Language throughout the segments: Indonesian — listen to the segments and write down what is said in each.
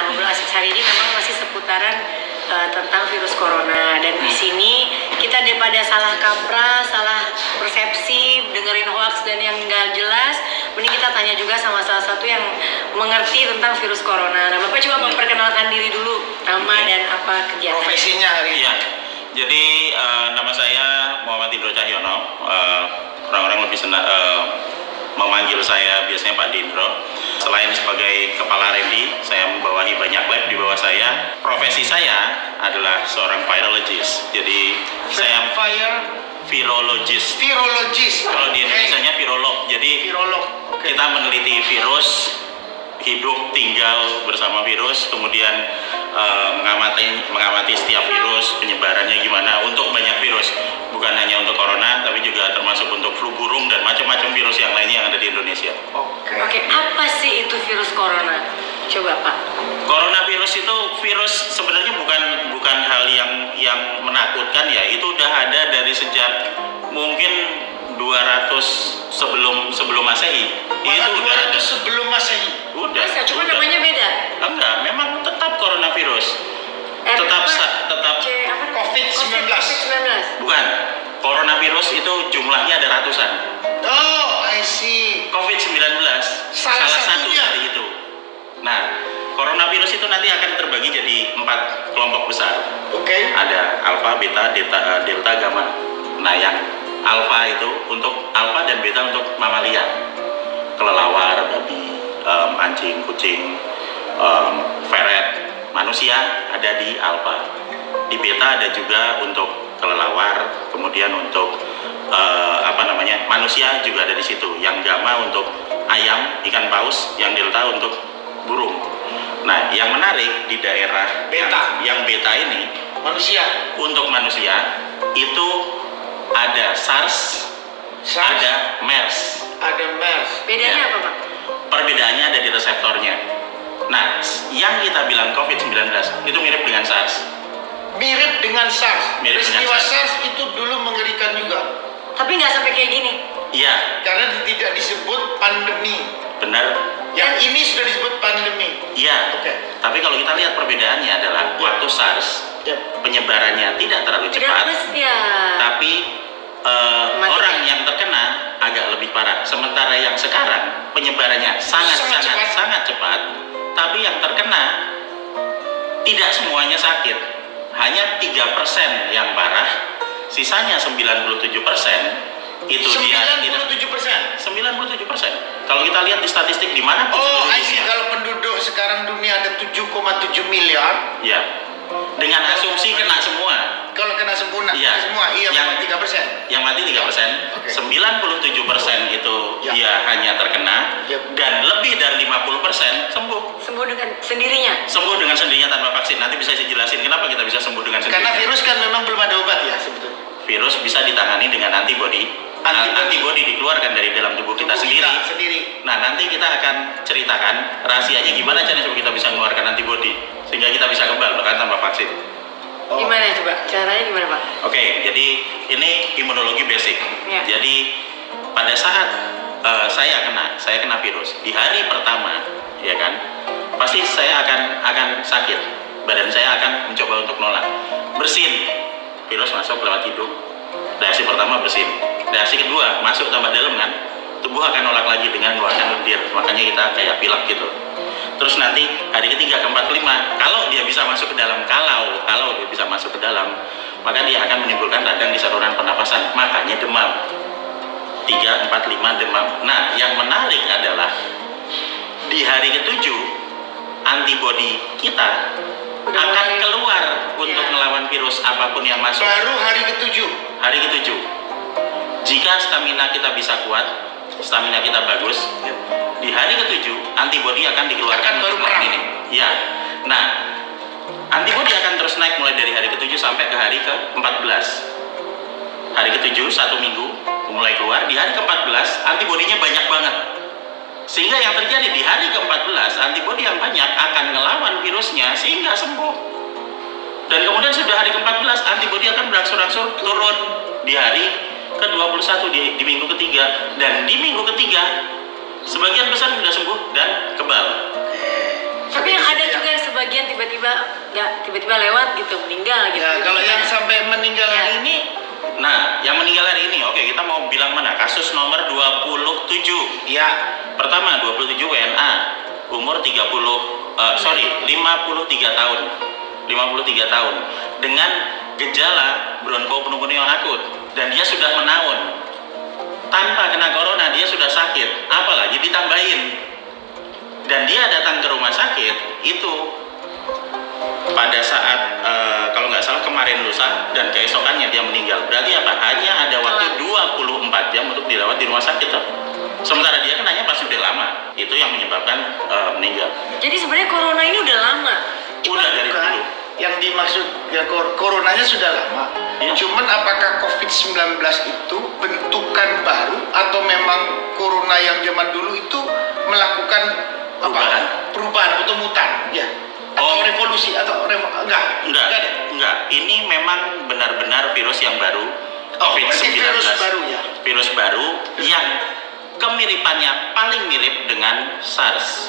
Nah, ngobrol asik hari ini memang masih seputaran tentang virus corona. Dan di sini kita daripada salah kaprah, salah persepsi, dengerin hoax dan yang nggak jelas, mending kita tanya juga sama salah satu yang mengerti tentang virus corona. Nah, Bapak coba memperkenalkan diri dulu, nama dan apa kegiatan. Profesinya hari ini. Iya. Jadi nama saya Muhammad Indro Cahyono. Orang-orang lebih senang memanggil saya biasanya Pak Dindro. Selain sebagai kepala R&D, saya membawahi banyak lab di bawah saya. Profesi saya adalah seorang virologist. Jadi saya virologist. Kalau di Indonesianya virolog. Jadi Virolog. kita meneliti virus, hidup tinggal bersama virus, kemudian mengamati setiap virus, penyebarannya gimana untuk banyak virus. Bukan hanya untuk corona, tapi juga termasuk untuk flu burung dan macam-macam virus yang lainnya yang ada di Indonesia. Oke, apa sih itu virus corona? Coba Pak. Coronavirus itu virus sebenarnya bukan hal yang menakutkan ya. Itu udah ada dari sejak mungkin 200 sebelum Masehi. Itu udah ada sebelum Masehi. Udah. Cuma udah. namanya beda. Enggak, memang tetap coronavirus. Tetap COVID-19. Bukan. Coronavirus itu jumlahnya ada ratusan. Oh, I see. COVID-19 Salah satu satunya. dari itu. Nah, coronavirus itu nanti akan terbagi jadi 4 kelompok besar. Oke. Ada alfa, beta, delta, gamma. Nah, yang alfa itu untuk alfa dan beta untuk mamalia. Kelelawar, babi, anjing, kucing, ferret, manusia ada di alfa. Di beta ada juga untuk kelelawar, kemudian untuk manusia juga ada di situ. Yang gamma untuk ayam, ikan paus, yang delta untuk burung. Nah, yang menarik di daerah Beta. yang beta ini Manusia. untuk manusia itu ada SARS, ada MERS. Ada MERS. Bedanya Ya. apa Pak? Perbedaannya ada di reseptornya. Nah, yang kita bilang COVID-19 itu mirip dengan SARS. Mirip dengan SARS. Mirip dengan Peristiwa SARS. SARS itu dulu mengerikan juga. Tapi nggak sampai kayak gini. Iya, Karena tidak disebut pandemi. benar. Yang ini sudah disebut pandemi. Iya. Oke. Tapi kalau kita lihat perbedaannya adalah waktu SARS Ya. penyebarannya tidak terlalu cepat, Ya. tapi Mati. orang yang terkena agak lebih parah. Sementara yang sekarang penyebarannya Sangat sangat cepat, tapi yang terkena tidak semuanya sakit. Hanya 3% yang parah, sisanya 97% itu dia tidak. 97%. 97%. Kalau kita lihat di statistik di mana Oh, I see. Kalau penduduk sekarang dunia ada 7,7 miliar. ya, dengan asumsi kena semua. Kalau kena sempurna, Iya. semua iya Yang- 3%. Yang mati 3%, Oke. 97% itu Ya. dia hanya terkena, Ya. dan lebih dari 50% sembuh. Sembuh dengan sendirinya. Sembuh dengan sendirinya tanpa vaksin. Nanti bisa saya jelasin kenapa kita bisa sembuh dengan sendirinya. Karena virus kan memang belum ada obat ya sebetulnya. Virus bisa ditangani dengan antibodi. Antibodi dikeluarkan dari dalam tubuh kita sendiri. Nah, nanti kita akan ceritakan rahasianya gimana caranya supaya kita bisa mengeluarkan antibodi sehingga kita bisa kebal bahkan tanpa vaksin. Oh. Gimana coba? Caranya gimana Pak? Oke, jadi ini imunologi basic. Ya. Jadi pada saat saya kena virus di hari pertama, ya kan, pasti saya akan sakit. Badan saya akan mencoba untuk nolak. Bersin, virus masuk lewat hidung. Reaksi pertama bersin. Reaksi kedua masuk tambah dalam kan, tubuh akan nolak lagi dengan mengeluarkan lendir. Makanya kita kayak pilek gitu. Terus nanti hari ketiga, keempat, kelima, kalau dia bisa masuk ke dalam, kalau dia bisa masuk ke dalam, maka dia akan menimbulkan radang di saluran pernapasan, makanya demam. 3, 4, 5 demam. Nah, yang menarik adalah di hari ketujuh antibodi kita akan keluar untuk melawan virus apapun yang masuk. Baru hari ke-7. Hari ketujuh, jika stamina kita bisa kuat, stamina kita bagus, di hari ketujuh antibodi akan dikeluarkan Akan baru untuk melawan perang. ini. Ya, nah antibodi akan terus naik mulai dari hari ketujuh sampai ke hari ke-14. Hari ketujuh 1 minggu mulai keluar, di hari ke-14 antibodinya banyak banget. Sehingga yang terjadi di hari ke-14 antibodi yang banyak akan ngelawan virusnya sehingga sembuh. Dan kemudian sudah hari ke-14 antibodi akan berangsur-angsur turun di hari ke-21 di minggu ketiga, dan di minggu ketiga sebagian besar sudah sembuh dan kebal. Tapi yang ada juga sebagian tiba-tiba lewat gitu, meninggal gitu. Ya, kalau yang sampai meninggal hari ini, Nah, yang meninggal hari ini, oke, kita mau bilang mana? Kasus nomor 27. ya Pertama, 27 WNA, umur 53 tahun. 53 tahun. Dengan gejala bronkopneumonia akut. Dan dia sudah menaun. Tanpa kena corona, dia sudah sakit. Apalagi ditambahin. Dan dia datang ke rumah sakit, itu pada saat, kalau nggak salah kemarin lusa, dan keesokannya dia meninggal. Berarti apa? Hanya ada waktu 24 jam untuk dirawat di rumah sakit. Toh. Sementara dia kenanya pasti udah lama. Itu yang menyebabkan meninggal. Jadi sebenarnya corona ini udah lama. Udah dari bukan dulu. yang dimaksud ya coronanya sudah lama. Ya. Cuman apakah COVID-19 itu bentukan baru atau memang corona yang zaman dulu itu melakukan perubahan atau mutan? Ya. Atau revolusi atau enggak? Enggak. Ini memang benar-benar virus yang baru. COVID-19. Virus baru ya. Virus baru yang kemiripannya paling mirip dengan SARS.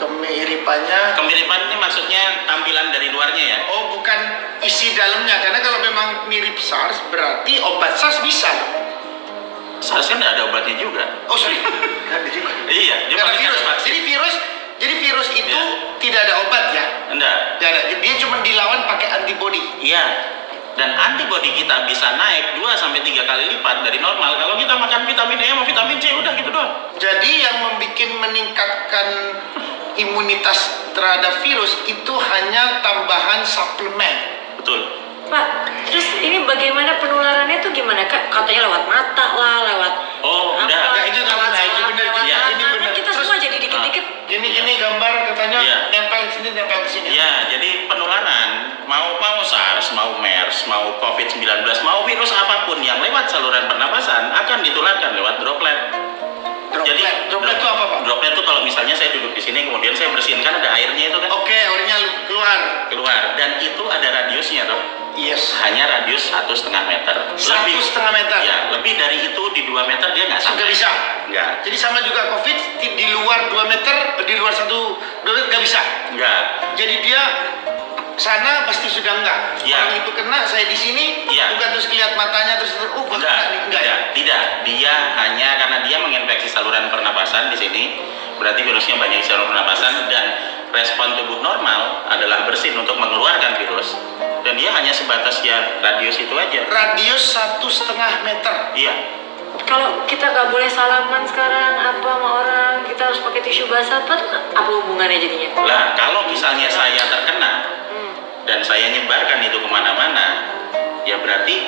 Kemiripannya. Kemiripan ini maksudnya tampilan dari luarnya ya. Oh, bukan isi dalamnya. Karena kalau memang mirip SARS berarti obat SARS bisa. SARS kan nggak ada obatnya juga. Oh, sorry. Nggak ada juga. Iya, dia Karena pakai virus. vaksin. Jadi virus itu Ya. tidak ada obat ya. Enggak. Tidak ada. Dia cuma dilawan pakai antibody. Iya. Dan antibodi kita bisa naik 2-3 kali lipat dari normal kalau kita makan vitamin E sama vitamin C, udah gitu doang. Jadi yang meningkatkan imunitas terhadap virus itu hanya tambahan suplemen. Betul. Pak, terus ini bagaimana penularannya tuh gimana Kak? Katanya lewat mata lah, lewat Oh, apa, udah. Ya, itu lewat benar, itu benar. lewat Ya, tangan. ini benar. Kan kita Terus, semua jadi dikit-dikit. Gini gambar katanya Iya. nempel sini, nempel sini. Ya, jadi penularan mau SARS, mau MERS, mau COVID-19, mau virus apapun yang lewat saluran pernapasan akan ditularkan lewat droplet. Droplet itu apa, Pak? Droplet itu kalau misalnya saya duduk di sini kemudian saya bersihin, kan ada airnya itu kan Oke, airnya keluar. dan itu ada radiusnya toh. Yes. Hanya radius 1,5 meter. 1,5 meter. Ya, lebih dari itu di 2 meter dia nggak Sudah sampai. bisa. Nggak. Jadi sama juga COVID di luar 2 meter, di luar 2 meter nggak bisa. Nggak. Jadi dia sana pasti sudah enggak. Ya. Orang itu kena, saya di sini, Ya. bukan terus lihat matanya terus gua kena nih. Enggak ya. Tidak. Dia hanya karena dia menginfeksi saluran pernapasan di sini, berarti virusnya banyak di saluran pernapasan dan respon tubuh normal adalah bersin untuk mengeluarkan virus dan dia hanya sebatas ya radius itu aja. Radius 1,5 meter. Iya. Kalau kita nggak boleh salaman sekarang apa sama orang, kita harus pakai tisu basah, apa hubungannya jadinya? Lah, kalau misalnya saya terkena dan saya nyebarkan itu kemana-mana, ya berarti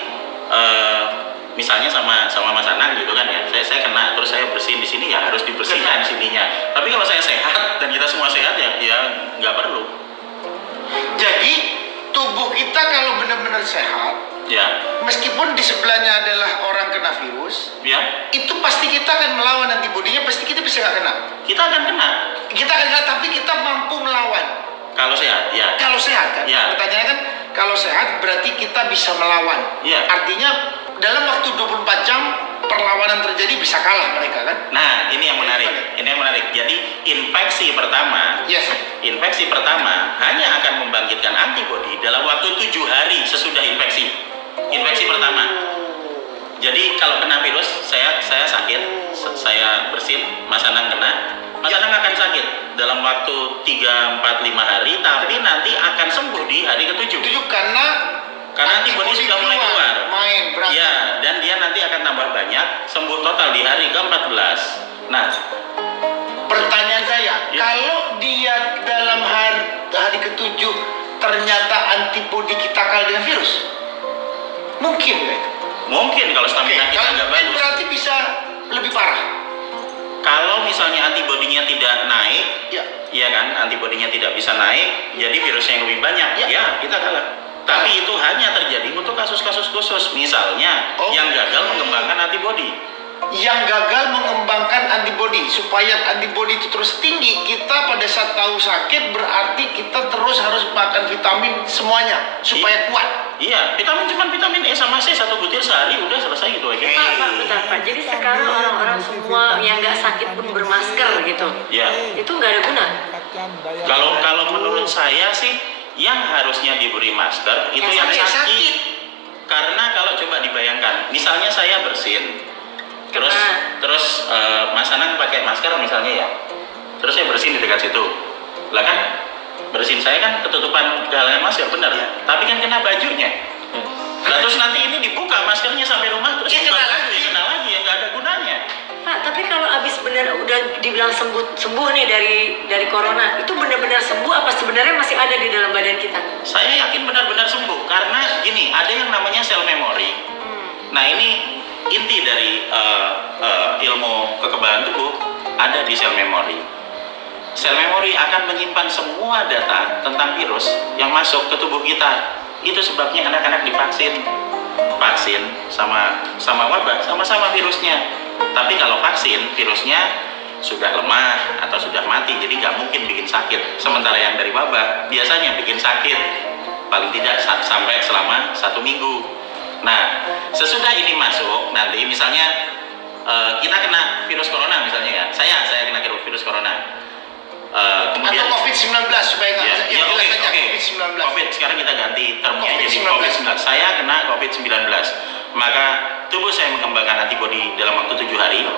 misalnya sama Mas Anang gitu kan ya, saya kena terus saya bersihin di sini, ya harus dibersihkan sininya. Tapi kalau saya sehat dan kita semua sehat ya nggak perlu. Jadi tubuh kita kalau benar-benar sehat, Ya, meskipun di sebelahnya adalah orang kena virus, ya itu pasti kita akan melawan antibodinya, pasti kita bisa nggak kena. kita akan kena Kita akan kena, tapi kita mampu melawan. kalau sehat. Ya, Kalau sehat kan? Ya. Pertanyaannya kan, kalau sehat berarti kita bisa melawan. Ya. Artinya dalam waktu 24 jam perlawanan terjadi bisa kalah mereka kan? Nah, ini yang menarik. Ini yang menarik. Jadi infeksi pertama Yes. Infeksi pertama hanya akan membangkitkan antibodi dalam waktu 7 hari sesudah infeksi. Infeksi pertama. Jadi kalau kena virus, saya sakit, saya bersin, Mas Anang kena, Mas Anang akan sakit dalam waktu 3, 4, 5 hari, tapi nanti akan sembuh di hari ke-7. Itu karena Antibodi sudah mulai keluar. Main berarti. Ya, dan dia nanti akan tambah banyak, sembuh total di hari ke-14. Nah, Pertanyaan saya, Ya. kalau dia dalam hari ke-7 ternyata antibodi kita kalah dengan virus, mungkin nggak itu? mungkin kalau stamina kita Kalau nggak mungkin bagus. berarti bisa lebih parah. Kalau misalnya antibodinya tidak naik, Ya. ya kan, antibodinya tidak bisa naik, jadi virusnya yang lebih banyak, Ya. ya kita kalah. Tapi itu hanya terjadi untuk kasus-kasus khusus, misalnya yang gagal mengembangkan antibodi. Yang gagal mengembangkan antibodi supaya antibodi itu terus tinggi, kita pada saat tahu sakit berarti kita terus harus makan vitamin semuanya supaya kuat. Iya, cuma vitamin E sama C 1 butir sehari udah selesai gitu aja. Pak, bentar Pak. Jadi sekarang orang-orang semua yang nggak sakit pun bermasker gitu. Ya, Itu nggak ada guna. Kalau menurut saya sih yang harusnya diberi masker itu yang sakit. Karena kalau coba dibayangkan, misalnya saya bersin, terus Mas Anang pakai masker misalnya ya, terus saya bersin di dekat situ, lah kan bersin saya kan ketutupan galangan masker benar ya, tapi kan kena bajunya. Nah, terus nanti ini dibuka maskernya sampai rumah terus kena lagi ya nggak ada gunanya. Pak, tapi kalau abis benar udah dibilang sembuh nih dari corona, itu benar-benar sembuh apa sebenarnya masih ada di dalam badan kita? Saya yakin benar-benar sembuh karena gini, ada yang namanya sel memori. Nah, ini inti dari ilmu kekebalan tubuh ada di sel memori. Sel memori akan menyimpan semua data tentang virus yang masuk ke tubuh kita. Itu sebabnya anak-anak divaksin. Vaksin sama wabah, sama-sama virusnya. Tapi kalau vaksin, virusnya sudah lemah atau sudah mati, jadi nggak mungkin bikin sakit. Sementara yang dari wabah biasanya bikin sakit, paling tidak sampai selama 1 minggu. Nah, sesudah ini masuk, nanti misalnya kita kena virus corona misalnya ya, saya kena virus corona. Kemudian atau COVID-19 supaya nggak jelas saja COVID-19. COVID sekarang kita ganti termnya jadi COVID-19. Saya kena COVID-19, maka tubuh saya mengembangkan antibodi dalam waktu 7 hari.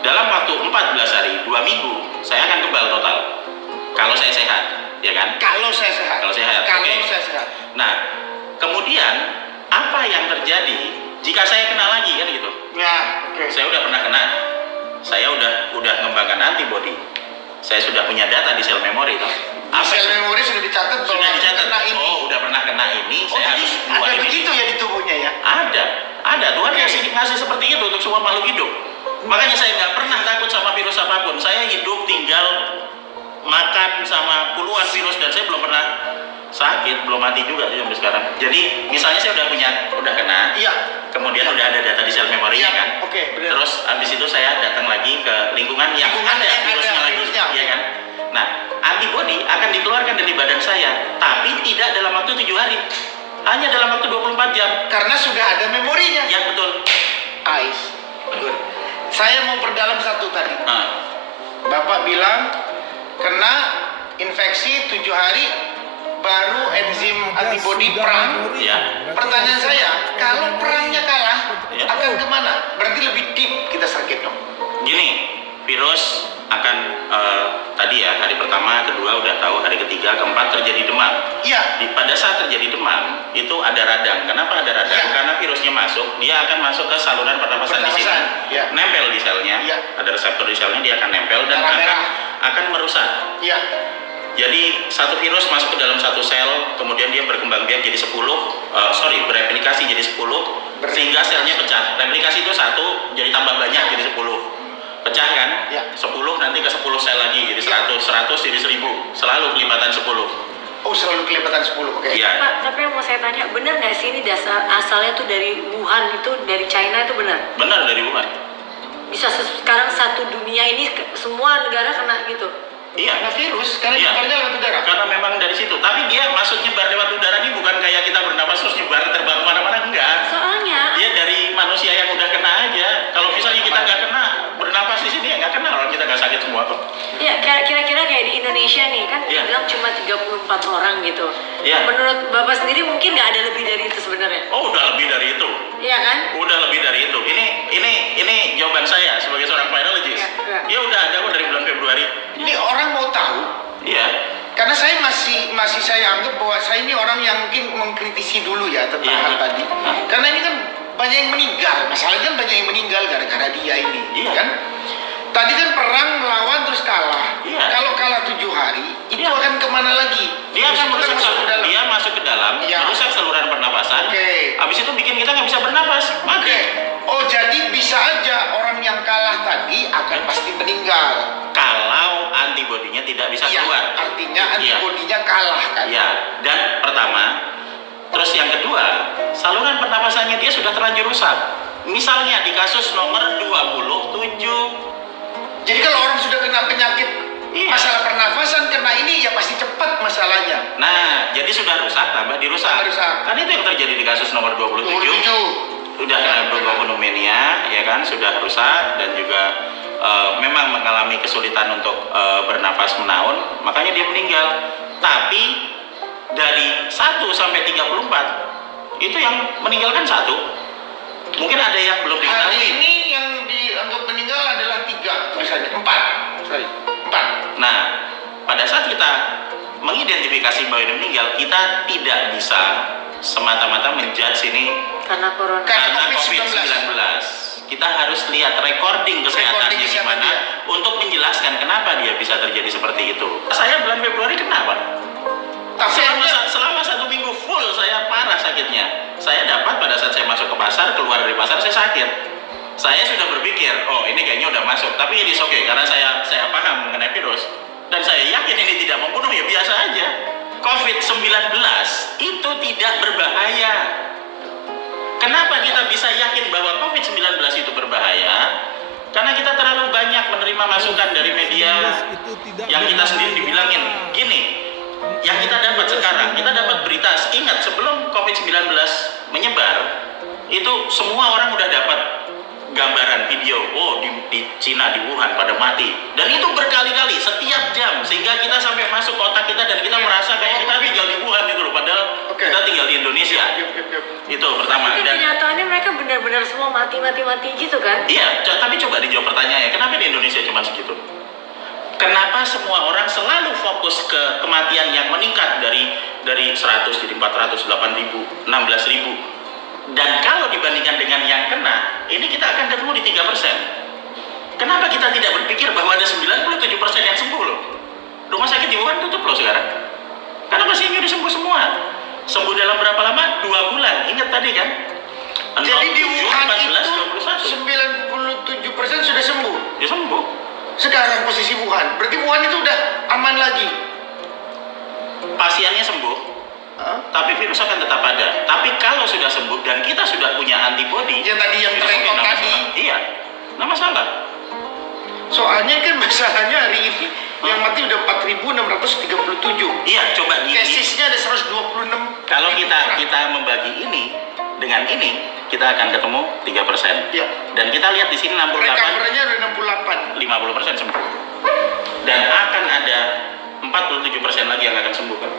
Dalam waktu 14 hari, 2 minggu, saya akan kebal total. Kalau saya sehat, ya kan? Kalau saya sehat. Saya sehat. Nah, kemudian apa yang terjadi jika saya kena lagi kan gitu? Ya, oke. Saya udah pernah kena. Saya udah mengembangkan antibodi. Saya sudah punya data di sel memori toh. Sel memori sudah dicatat bahwa sudah dicatat. kena ini. Oh, udah pernah kena ini, saya harus ada begitu ya di tubuhnya ya? Ada. Tuhan ngasih seperti itu untuk semua makhluk hidup. Makanya saya nggak pernah takut sama virus apapun. Saya hidup tinggal makan sama puluhan virus dan saya belum pernah sakit, belum mati juga sampai sekarang. Jadi misalnya saya udah kena. Iya. Kemudian udah ada data di sel memorinya kan. Oke, benar. Terus habis itu saya datang lagi ke lingkungan yang ada virusnya lagi, ya kan. Nah, antibodi akan dikeluarkan dari badan saya, tapi tidak dalam waktu 7 hari. Hanya dalam waktu 24 jam. Karena sudah ada memorinya. Ya betul. Ais. Good. Saya mau perdalam satu tadi. Bapak bilang kena infeksi 7 hari baru enzim antibodi perang. Ya. Pertanyaan saya, kalau perangnya kalah, akan kemana? Berarti lebih deep kita sakit dong. Gini, virus akan tadi ya hari pertama, kedua udah tahu, hari ketiga, keempat terjadi demam. Iya. Pada saat terjadi demam itu ada radang. Kenapa ada radang? Ya. Karena virusnya masuk, dia akan masuk ke saluran pernapasan di sini, ya. nempel di selnya. Ya. Ada reseptor di selnya, dia akan nempel dan akan merusak. Iya. Jadi satu virus masuk ke dalam satu sel, kemudian dia berkembang biak jadi 10, bereplikasi jadi 10, sehingga selnya pecah. Replikasi itu 1, jadi tambah banyak jadi 10. Pecah kan? Ya. 10 nanti ke 10 sel lagi jadi 100, 100 jadi 1000, selalu kelipatan 10. Oh, selalu kelipatan 10, oke. Iya. Pak, tapi yang mau saya tanya, benar nggak sih ini asalnya tuh dari Wuhan, itu dari China itu benar? Benar, dari Wuhan. Bisa sekarang satu dunia ini semua negara kena gitu? Iya. Karena virus, karena Iya. nyebarnya lewat udara. Karena memang dari situ. Tapi dia masuk nyebar lewat udara ini bukan kayak kita bernapas terus nyebar terbang kemana-mana, enggak. Soalnya Dia dari manusia yang udah kena aja. Kalau misalnya kita nggak kena, bernapas di sini ya nggak kena, orang kita nggak sakit semua kok. ya kira-kira kayak di Indonesia nih kan Iya. dibilang cuma 34 orang gitu. Iya. Menurut Bapak sendiri mungkin nggak ada lebih dari itu sebenarnya? Oh, udah lebih dari itu. Iya kan? Udah lebih dari itu. Ini jawaban saya sebagai seorang virologist. Iya. Ya udah ada kok dari bulan Februari. Ini orang mau tahu, Iya. karena saya masih saya anggap bahwa saya ini orang yang mungkin mengkritisi dulu ya tentang Iya. hal tadi. Karena ini kan banyak yang meninggal, masalahnya kan banyak yang meninggal gara-gara dia ini, Iya. kan? Tadi kan perang melawan terus kalah. Iya. Kalau kalah 7 hari, itu Iya. akan kemana lagi? Dia akan Terus merusak, masuk ke dalam. dia masuk ke dalam, Iya. merusak saluran pernapasan. Oke. Habis itu bikin kita nggak bisa bernapas. Mati. Oke. Oh, jadi bisa aja orang yang kalah tadi akan pasti meninggal. Kalau antibodinya tidak bisa Iya, keluar. artinya Iya. antibodinya kalah kan? Ya, dan pertama, terus yang kedua, saluran pernapasannya dia sudah terlanjur rusak. Misalnya di kasus nomor 27. Jadi kalau orang sudah kena penyakit Iya. masalah pernafasan, kena ini ya pasti cepat masalahnya. Nah, jadi sudah rusak, tambah dirusak. Rusak. Kan itu yang terjadi di kasus nomor 27. 27. Sudah kena bronchopneumonia, ya kan, sudah rusak dan juga memang mengalami kesulitan untuk bernafas menaun, makanya dia meninggal. Tapi dari 1 sampai 34 itu yang meninggalkan 1. Mungkin ada yang belum Hari diketahui. ini yang dianggap meninggal adalah 3 tulisannya, 4. Nah, pada saat kita mengidentifikasi bahwa ini meninggal, kita tidak bisa semata-mata menjudge ini Karena corona. karena COVID-19. COVID-19. Kita harus lihat recording kesehatannya Recording kesehatan gimana dia. untuk menjelaskan kenapa dia bisa terjadi seperti itu. Saya bulan Februari kenapa? Tapi Selama 1 minggu full saya parah sakitnya. Saya dapat pada saat saya masuk ke pasar, keluar dari pasar saya sakit. Saya sudah berpikir, oh ini kayaknya udah masuk. Tapi ini oke karena saya paham mengenai virus. Dan saya yakin ini tidak membunuh, ya biasa aja. COVID-19 itu tidak berbahaya. Kenapa kita bisa yakin bahwa COVID-19 itu berbahaya? Karena kita terlalu banyak menerima masukan dari media yang kita sendiri dibilangin gini. Yang kita dapat sekarang, kita dapat berita. Ingat sebelum COVID-19 menyebar, itu semua orang udah dapat gambaran video. Oh di Cina, di Wuhan pada mati. Dan itu berkali-kali setiap jam, sehingga kita sampai masuk otak kita dan kita merasa kayak kita tinggal di Wuhan gitu loh. Padahal kita tinggal di Indonesia. Itu pertama. Tapi Dan kenyataannya mereka benar-benar semua mati gitu kan? iya, tapi coba dijawab pertanyaannya, kenapa di Indonesia cuma segitu? Kenapa semua orang selalu fokus ke kematian yang meningkat dari 100 jadi 400, 8.000, 16.000? Dan kalau dibandingkan dengan yang kena, ini kita akan ketemu di 3%. Kenapa kita tidak berpikir bahwa ada 97% yang sembuh loh? Rumah sakit di Wuhan tutup loh sekarang. Karena pasiennya udah sembuh semua. Sembuh dalam berapa lama? 2 bulan. Ingat tadi kan? jadi di 7, Wuhan 14, itu 21. 97% sudah sembuh. Dia sembuh. Sekarang posisi Wuhan, berarti Wuhan itu udah aman lagi. Pasiennya sembuh, tapi virus akan tetap ada. Tapi kalau sudah sembuh dan kita sudah punya antibodi, Yang tadi yang itu direkod mungkin nggak tadi. masalah. Iya, nggak masalah. Soalnya kan masalahnya hari ini yang mati udah 4.637. Iya, coba Casesnya ada 126. kalau kita membagi ini dengan ini, kita akan ketemu 3%. Iya. Dan kita lihat di sini 68, Recovery-nya ada 68. 50% sembuh. Dan akan ada 47% lagi yang akan sembuh kan?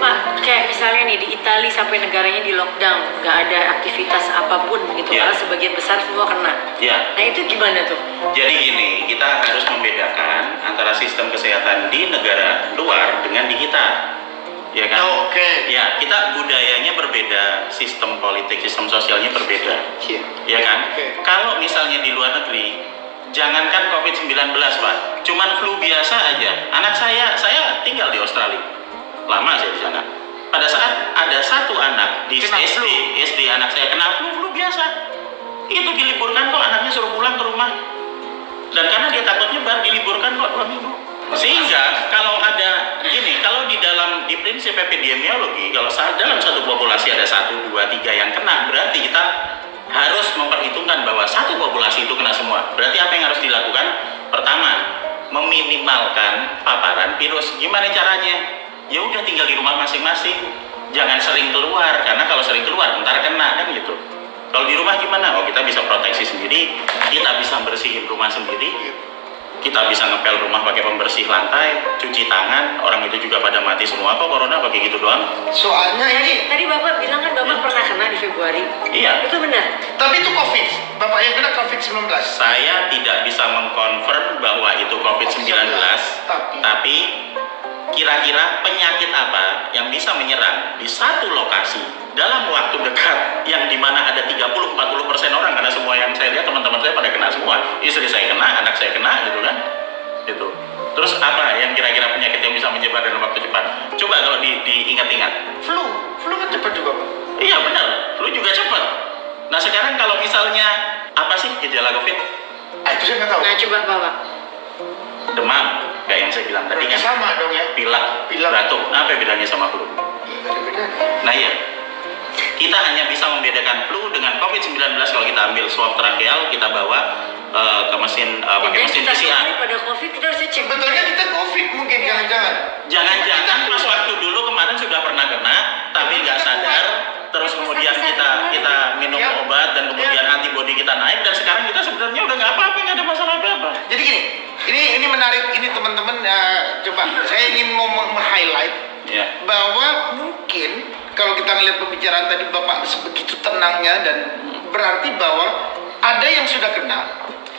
Pak, kayak misalnya nih di Italia sampai negaranya di lockdown, nggak ada aktivitas apapun gitu, Iya. karena sebagian besar semua kena. Iya. Nah itu gimana tuh? Jadi gini, kita harus membedakan antara sistem kesehatan di negara luar dengan di kita. Ya kan? Oke. Ya, kita budayanya berbeda, sistem politik, sistem sosialnya berbeda. Iya. Ya kan? Oke. Kalau misalnya di luar negeri, jangankan COVID-19 Pak, cuman flu biasa aja. Anak saya tinggal di Australia. Lama saya di sana. Pada saat ada satu anak di Kena SD, flu. SD anak saya kena flu biasa. Itu diliburkan kok, anaknya suruh pulang ke rumah. Dan karena dia takut nyebar, diliburkan kok 2 minggu. Sehingga kalau ada gini, kalau di prinsip epidemiologi, kalau dalam satu populasi ada 1, 2, 3 yang kena, berarti kita harus memperhitungkan bahwa satu populasi itu kena semua. Berarti apa yang harus dilakukan? Pertama, meminimalkan paparan virus. Gimana caranya? Ya udah tinggal di rumah masing-masing. Jangan sering keluar, karena kalau sering keluar ntar kena kan gitu. Kalau di rumah gimana? Oh, kita bisa proteksi sendiri, kita bisa bersihin rumah sendiri, kita bisa ngepel rumah pakai pembersih lantai, cuci tangan. Orang itu juga pada mati semua kok corona pakai gitu doang. Soalnya ini, Tadi Bapak bilang kan Bapak pernah kena di Februari. Iya. Itu benar? tapi itu COVID. Bapak yang kena COVID-19. Saya tidak bisa mengkonfirm bahwa itu COVID-19, tapi kira-kira penyakit apa yang bisa menyerang di satu lokasi dalam waktu dekat yang dimana ada 30-40% orang, karena semua yang saya lihat teman-teman saya pada kena semua, istri saya kena, anak saya kena gitu kan, itu. Terus apa yang kira-kira penyakit yang bisa menyebar dalam waktu cepat? Coba kalau diingat-ingat. Flu kan cepat juga, Pak. Iya benar, flu juga cepat. Nah sekarang kalau misalnya apa sih gejala COVID? Itu saya nggak tahu. Nah coba Bapak. Demam, kayak yang saya bilang tadi Berarti kan. sama dong ya. Pilek, batuk. Apa bedanya sama flu? Nggak ada bedanya. Nah iya, kita hanya bisa membedakan flu dengan COVID-19 kalau kita ambil swab tracheal, kita bawa ke mesin pakai Jadi mesin kita PCR. pada COVID kita harus cek. Sebetulnya kita COVID mungkin jangan-jangan. Jangan-jangan pas waktu dulu kemarin sudah pernah kena, tapi nggak sadar, terus kemudian kita minum Ya. obat dan kemudian antibodi kita naik, dan sekarang kita sebenarnya udah nggak apa-apa, nggak ada masalah apa-apa. Jadi gini, ini menarik, ini teman-teman, coba saya ingin mau meng-highlight bahwa mungkin kalau kita ngelihat pembicaraan tadi Bapak sebegitu tenangnya, dan berarti bahwa ada yang sudah kena.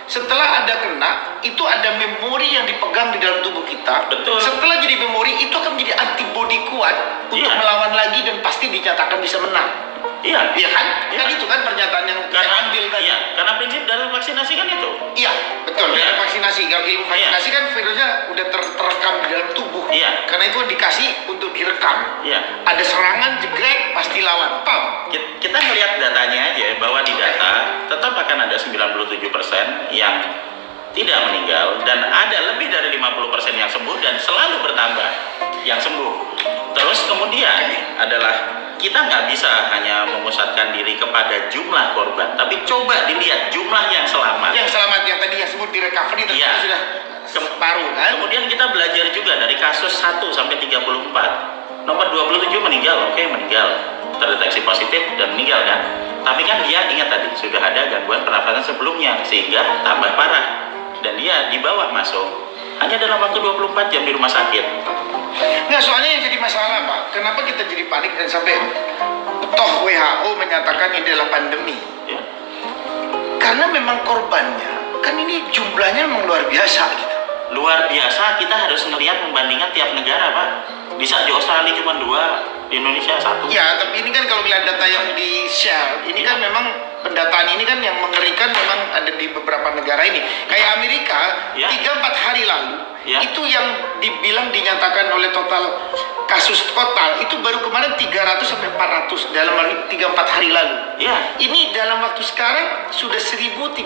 Setelah ada kena, itu ada memori yang dipegang di dalam tubuh kita. Betul. Setelah jadi memori, itu akan menjadi antibodi kuat untuk melawan lagi, dan pasti dinyatakan bisa menang. Iya kan? Kan itu kan pernyataan yang saya ambil tadi. Iya, karena prinsip dari vaksinasi kan itu. Iya, betul. Dari vaksinasi. Kalau ilmu vaksinasi kan virusnya udah terekam di dalam tubuh. Iya. Karena itu dikasih untuk direkam. Iya. Ada serangan, jegrek, pasti lawan. Pam. Kita melihat datanya aja, bahwa di data tetap akan ada 97% yang tidak meninggal, dan ada lebih dari 50% yang sembuh, dan selalu bertambah yang sembuh. Terus kemudian adalah kita nggak bisa hanya memusatkan diri kepada jumlah korban, tapi coba dilihat jumlah yang selamat. Yang selamat yang tadi yang sebut di recovery itu sudah separuh kan? Kemudian kita belajar juga dari kasus 1 sampai 34. Nomor 27 meninggal, oke, meninggal. Terdeteksi positif dan meninggal kan. Tapi kan dia ingat tadi sudah ada gangguan pernafasan sebelumnya, sehingga tambah parah. Dan dia dibawa masuk hanya dalam waktu 24 jam di rumah sakit. Nggak, soalnya yang jadi masalah Pak, kenapa kita jadi panik dan sampai toh WHO menyatakan ini adalah pandemi? Ya. Karena memang korbannya, kan ini jumlahnya memang luar biasa gitu. Luar biasa, kita harus melihat membandingkan tiap negara Pak. Bisa di Australia cuma 2, di Indonesia 1. Ya, tapi ini kan kalau melihat data yang di share, ini kan memang pendataan ini kan yang mengerikan, memang ada di beberapa negara ini. Kayak Amerika, 3-4 hari lalu, itu yang dibilang dinyatakan oleh total kasus total, itu baru kemarin 300 sampai 400 dalam 3-4 hari lalu. Ini dalam waktu sekarang sudah 1.336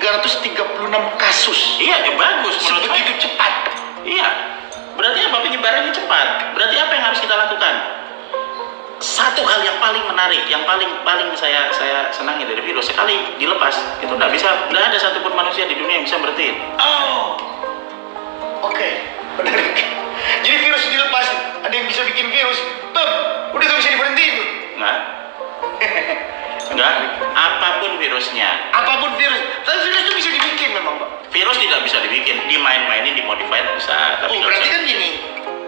kasus. Iya, ya bagus. Sebegitu cepat. Iya. Berarti apa, penyebarannya cepat? Berarti apa yang harus kita lakukan? Satu hal yang paling menarik, yang paling saya senangi dari virus, sekali dilepas, itu nggak ada satupun manusia di dunia yang bisa berhenti. Oke, menarik. Jadi virus dilepas, ada yang bisa bikin virus, udah nggak bisa diberhentiin tuh. Enggak, apapun virusnya. Apapun virus, tapi virus itu bisa dibikin memang Pak. Virus tidak bisa dibikin, dimain-mainin, dimodify bisa. Tapi berarti kan gini,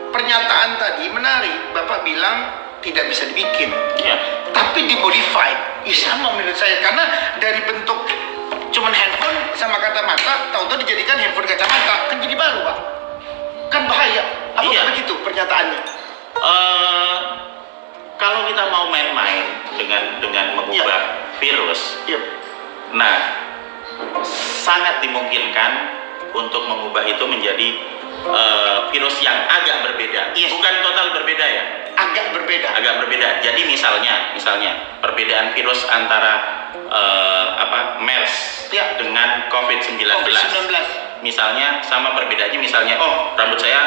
pernyataan tadi menarik, Bapak bilang tidak bisa dibikin. Iya. Tapi dimodify, sama menurut saya, karena dari bentuk cuman handphone sama kacamata, tahu-tahu dijadikan handphone kacamata, kan jadi baru Pak. Kan bahaya. Apa begitu pernyataannya? Kalau kita mau main-main dengan mengubah virus, nah sangat dimungkinkan untuk mengubah itu menjadi virus yang agak berbeda. Bukan total berbeda ya. Agak berbeda. Jadi misalnya perbedaan virus antara MERS dengan COVID-19. Misalnya sama perbedaannya, misalnya rambut saya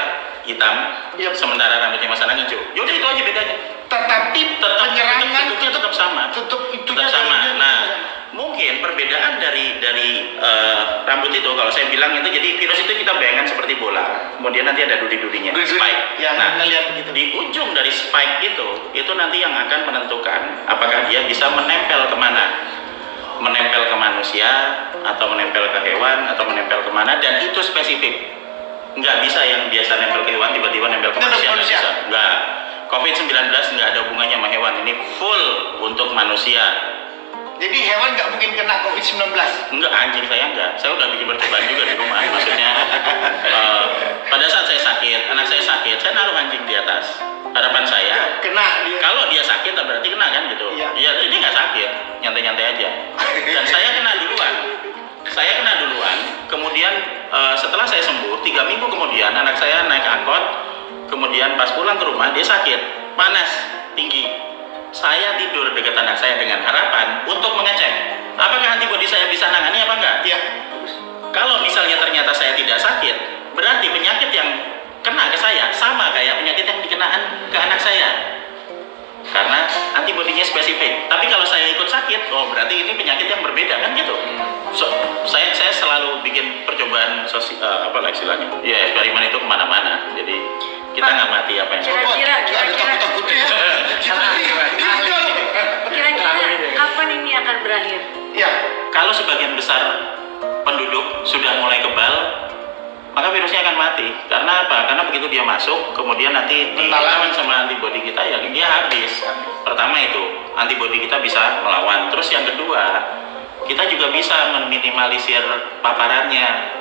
hitam, sementara rambutnya Mas Anang hijau. Yaudah itu aja bedanya. Tetapi penyerangan itu tetap sama. Tetap sama. Nah, mungkin perbedaan dari rambut itu, kalau saya bilang itu, jadi virus itu kita bayangkan seperti bola, kemudian nanti ada duri-durinya, spike. Nah, di ujung dari spike itu nanti yang akan menentukan apakah dia bisa menempel kemana, menempel ke manusia atau menempel ke hewan atau menempel kemana, dan itu spesifik. Nggak bisa yang biasa nempel ke hewan tiba-tiba nempel ke manusia. Nggak bisa. Nggak. COVID-19 nggak ada hubungannya sama hewan, ini full untuk manusia. Jadi hewan nggak mungkin kena COVID-19? Enggak, anjing saya enggak. Saya udah bikin percobaan juga di rumah. Maksudnya pada saat saya sakit, anak saya sakit, saya naruh anjing di atas. Harapan saya kena dia. Kalau dia sakit berarti kena kan gitu. Iya, ini nggak sakit, nyantai-nyantai aja. Dan saya kena duluan. Kemudian setelah saya sembuh, 3 minggu kemudian anak saya naik angkot. Kemudian pas pulang ke rumah dia sakit, panas, tinggi. Saya tidur dekat anak saya dengan harapan untuk mengecek apakah antibodi saya bisa nangani apa enggak. Kalau misalnya ternyata saya tidak sakit, berarti penyakit yang kena ke saya sama kayak penyakit yang dikenaan ke anak saya, karena antibodinya spesifik. Tapi kalau saya ikut sakit, berarti ini penyakit yang berbeda kan gitu. Saya selalu bikin percobaan apa lah istilahnya, eksperimen itu kemana-mana. Jadi kita nggak mati apa yang kira-kira kapan ini akan berakhir? Kalau sebagian besar penduduk sudah mulai kebal, maka virusnya akan mati. Karena apa? Karena begitu dia masuk, kemudian nanti dilawan sama antibodi kita, ya dia habis. Pertama itu, antibodi kita bisa melawan. Terus yang kedua, kita juga bisa meminimalisir paparannya.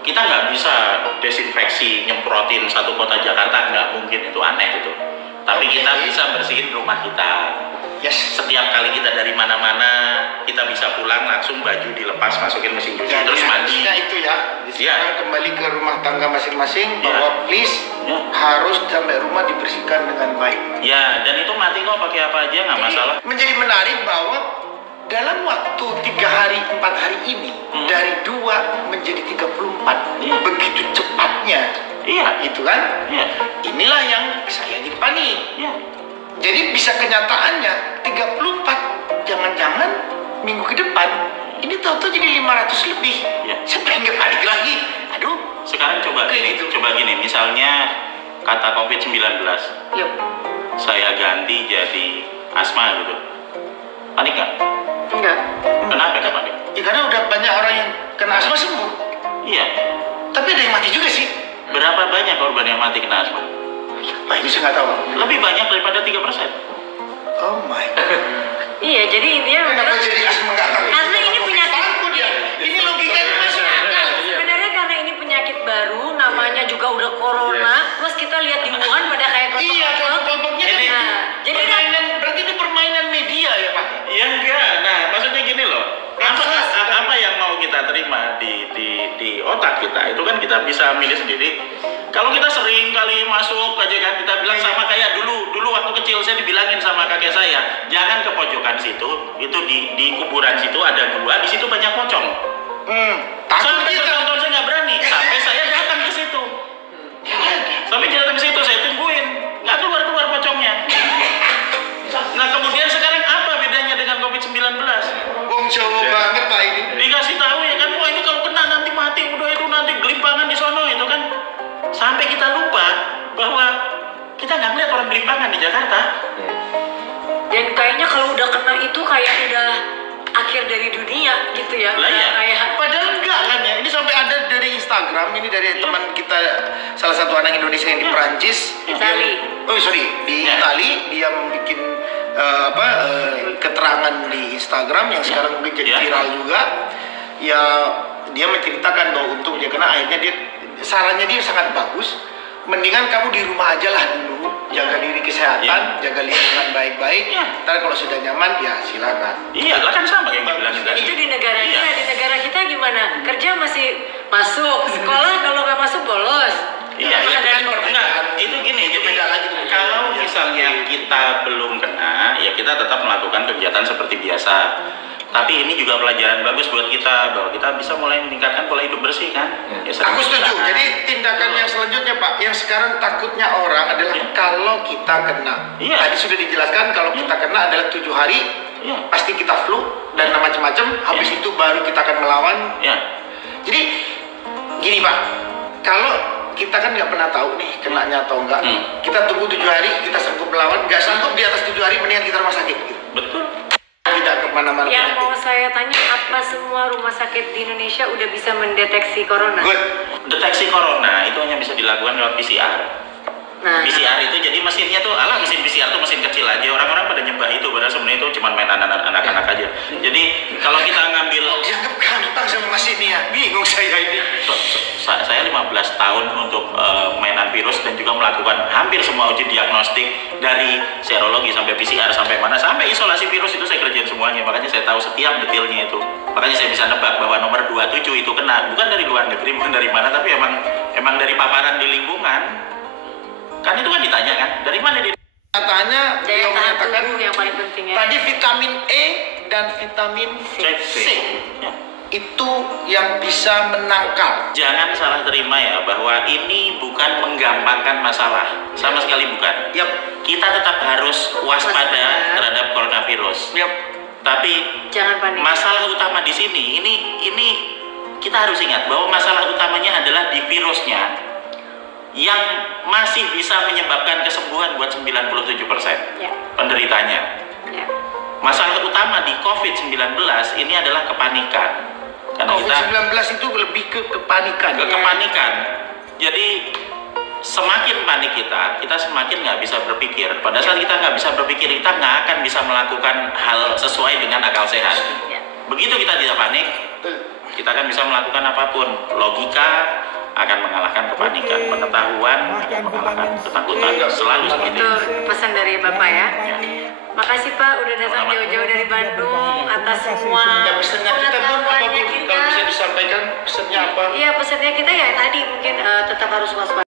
Kita nggak bisa desinfeksi, nyemprotin satu kota Jakarta, nggak mungkin, itu aneh itu. Tapi kita bisa bersihin rumah kita. Yes. Setiap kali kita dari mana-mana, kita bisa pulang langsung baju dilepas, masukin mesin cuci, Jadi terus mandi. harusnya itu ya. Sekarang kembali ke rumah tangga masing-masing, bahwa please harus sampai rumah dibersihkan dengan baik. Ya, dan itu mati kok pakai apa aja, nggak masalah. Menjadi menarik bahwa dalam waktu 3 hari 4 hari ini dari 2 menjadi 34, begitu cepatnya. Iya, Itu kan? iya, Inilah yang saya jadi panik. iya. Jadi bisa kenyataannya 34, jangan-jangan minggu ke depan ini tahu-tahu jadi 500 lebih. Ya. Saya pengen panik lagi. Aduh. Sekarang coba gini, misalnya kata COVID-19, Yuk. saya ganti jadi asma gitu. Panik nggak? Enggak. Kenapa nggak panik? Ya karena udah banyak orang yang kena asma sembuh. Iya. Tapi ada yang mati juga sih. Berapa banyak korban yang mati kena asma? Wah, itu saya nggak tahu. Lebih banyak daripada 3%. Oh my God. Iya, jadi intinya Kenapa jadi asma nggak tahu? Karena ini penyakit. Takut ya. Ini logikanya masuk akal. Sebenarnya karena ini penyakit baru, namanya juga udah corona, terus kita lihat di Wuhan pada kayak Iya, kelompok-kelompoknya kan. Nah, jadi Permainan, berarti ini permainan media ya Pak? Ya enggak. Nah, maksudnya gini loh. Apa yang mau kita terima di otak kita itu kan kita bisa milih sendiri. Kalau kita sering kali masuk aja kan, kita bilang sama kayak dulu waktu kecil saya dibilangin sama kakek saya, jangan ke pojokan situ, itu di kuburan situ ada gua, di situ banyak pocong. Takut Sampai kita. bertahun-tahun saya nggak berani, sampai saya datang ke situ. Sampai dia datang ke situ, saya tungguin, nggak keluar pocongnya. Nah kemudian sekarang apa bedanya dengan COVID-19? Wong Jawa banget Pak ini. Dikasih tahu ya kan, wah ini kalau kena nanti mati, udah itu nanti gelimpangan di sono itu kan. Sampai kita lupa bahwa kita nggak ngeliat orang gelimpangan di Jakarta. dan kayaknya kalau udah kena itu kayak udah akhir dari dunia gitu ya. Lah iya. Kayak Padahal enggak kan ya. Ini sampai ada dari Instagram, ini dari teman kita, salah satu anak Indonesia yang di Perancis. Itali. Di Ya. Itali dia membuat keterangan di Instagram yang sekarang mungkin jadi Ya. viral juga. Ya dia menceritakan bahwa untuk dia kena, akhirnya dia sarannya dia sangat bagus. Mendingan kamu di rumah aja lah dulu, jaga diri kesehatan, jaga lingkungan baik-baik. Ntar kalau sudah nyaman ya silakan. Iya, lah kan sama kayak dibilangin tadi. itu di negara Iya. kita, di negara kita gimana? Kerja masih masuk, sekolah kalau nggak masuk bolos. Iya, Apa iya ada kan enggak, itu gini, Itu beda lagi tuh. kalau misalnya kita belum kena, ya kita tetap melakukan kegiatan seperti biasa. Tapi ini juga pelajaran bagus buat kita, bahwa kita bisa mulai meningkatkan pola hidup bersih kan. Ya, sering Aku setuju. istirahat. Jadi tindakan yang selanjutnya Pak, yang sekarang takutnya orang adalah kalau kita kena. Iya. Tadi sudah dijelaskan kalau kita kena adalah 7 hari, Iya. pasti kita flu dan macam-macam. Habis itu baru kita akan melawan. Ya, Jadi gini Pak, kalau kita kan nggak pernah tahu nih kenanya atau enggak. Kita tunggu 7 hari, kita sanggup melawan. Nggak sanggup di atas 7 hari, mendingan kita rumah sakit. Gitu. betul. Tidak kemana-mana. Yang mau saya tanya, apa semua rumah sakit di Indonesia udah bisa mendeteksi corona? Good. Deteksi corona itu hanya bisa dilakukan lewat PCR. Nah, PCR itu jadi mesinnya tuh, mesin PCR tuh mesin kecil aja. Orang-orang pada nyembah itu, padahal sebenarnya itu cuma mainan anak-anak aja. Jadi kalau kita ngambil, Dianggap gampang sama Mas ini ya. Bingung saya ini. saya 15 tahun untuk mainan virus dan juga melakukan hampir semua uji diagnostik dari serologi sampai PCR sampai mana, sampai isolasi virus itu saya kerjain semuanya. Makanya saya tahu setiap detailnya itu. Makanya saya bisa nebak bahwa nomor 27 itu kena bukan dari luar negeri, bukan dari mana, tapi emang dari paparan di lingkungan. Kan itu kan ditanya kan, dari mana dia? Katanya daya beliau tahan menyatakan tubuh yang paling penting ya. tadi vitamin E dan vitamin C Ya. itu yang bisa menangkal. Jangan salah terima ya, bahwa ini bukan menggampangkan masalah, sama sekali bukan. Yap, Kita tetap harus waspada terhadap coronavirus. yap. Tapi Jangan panik. masalah utama di sini, ini kita harus ingat bahwa masalah utamanya adalah di virusnya yang masih bisa menyebabkan kesembuhan buat 97% Ya. penderitanya. Ya. Masalah utama di COVID-19 ini adalah kepanikan. Karena kita COVID-19 itu lebih ke kepanikan. kepanikan. Jadi semakin panik kita semakin nggak bisa berpikir. Pada saat kita nggak bisa berpikir, kita nggak akan bisa melakukan hal sesuai dengan akal sehat. Ya. Begitu kita tidak panik, kita akan bisa melakukan apapun. Logika akan mengalahkan kepanikan, pengetahuan akan mengalahkan ketakutan. Selalu seperti Itu itu. pesan dari Bapak ya. Ya. Makasih Pak udah datang Selamat. jauh-jauh dari Bandung atas semua Ya, pesannya kita pun apa pengetahuannya Bu? kita. Kalau bisa disampaikan pesannya apa? Iya pesannya kita ya tadi mungkin tetap harus waspada.